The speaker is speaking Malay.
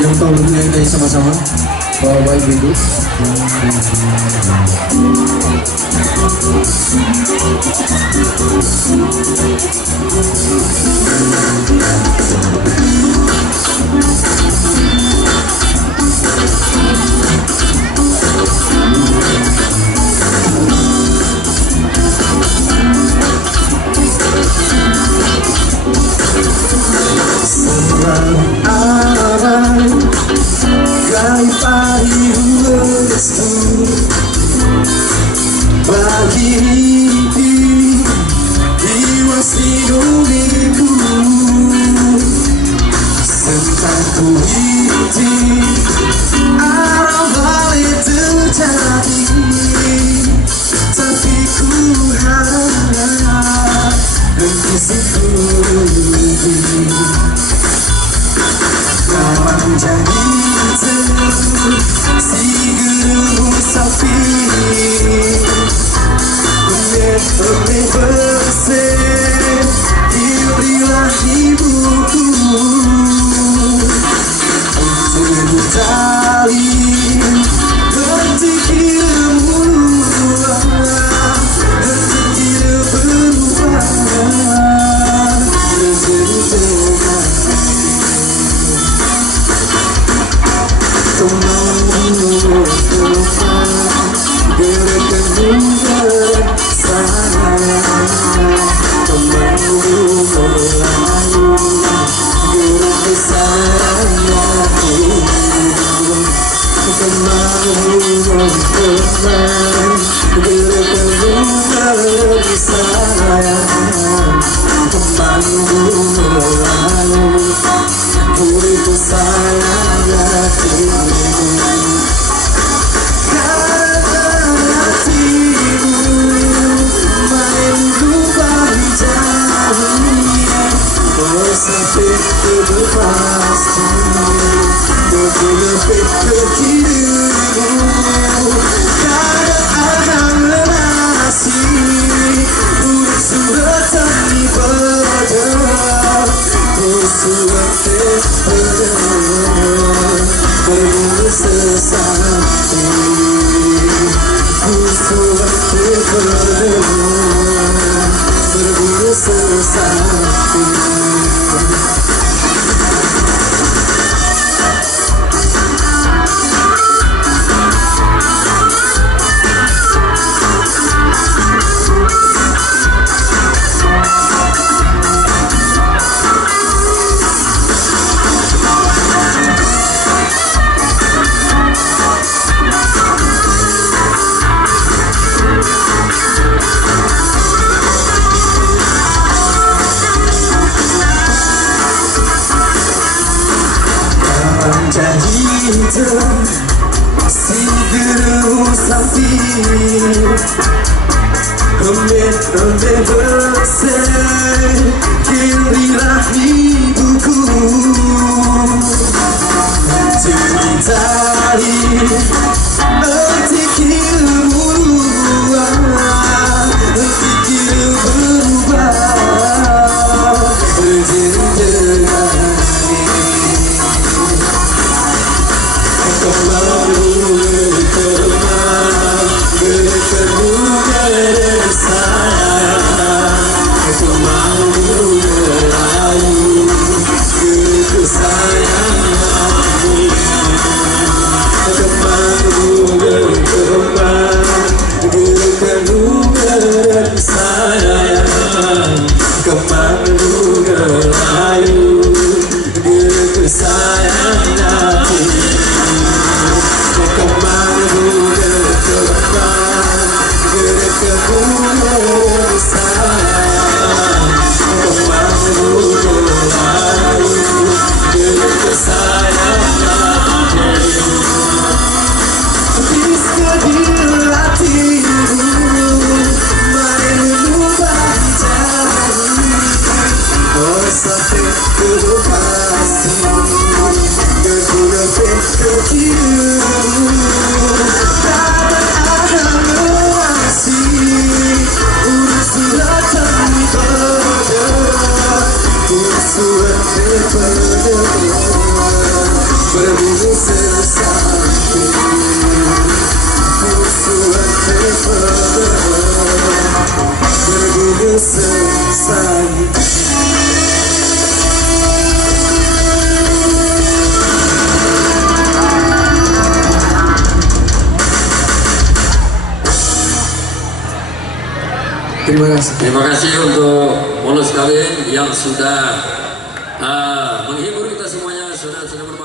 Yang tahu lagunya kita sama-sama. Bawa-bawa ibu. Bagi mimpi diwasi duniku, sempat ku inti arah balik terjadi, tapi ku harap hentiku kawan jadi si guru sapi. Lebih bersih hiduplah ibuku untuk tali henti berubah, henti berubah menjadi kau mau gerakan bunga sampai terpasti lebih kekirimu karena akan menasi buruk surat tani pada surat berburu sesati surat berburu sesati. Janji si guru sapi lembek bersih kirilah ibuku ceritai henti berubah, henti berubah Aku mau merayu ke selesai. Terima kasih. Terima kasih untuk bonus kalian yang sudah menghibur kita semuanya, saudara-saudara.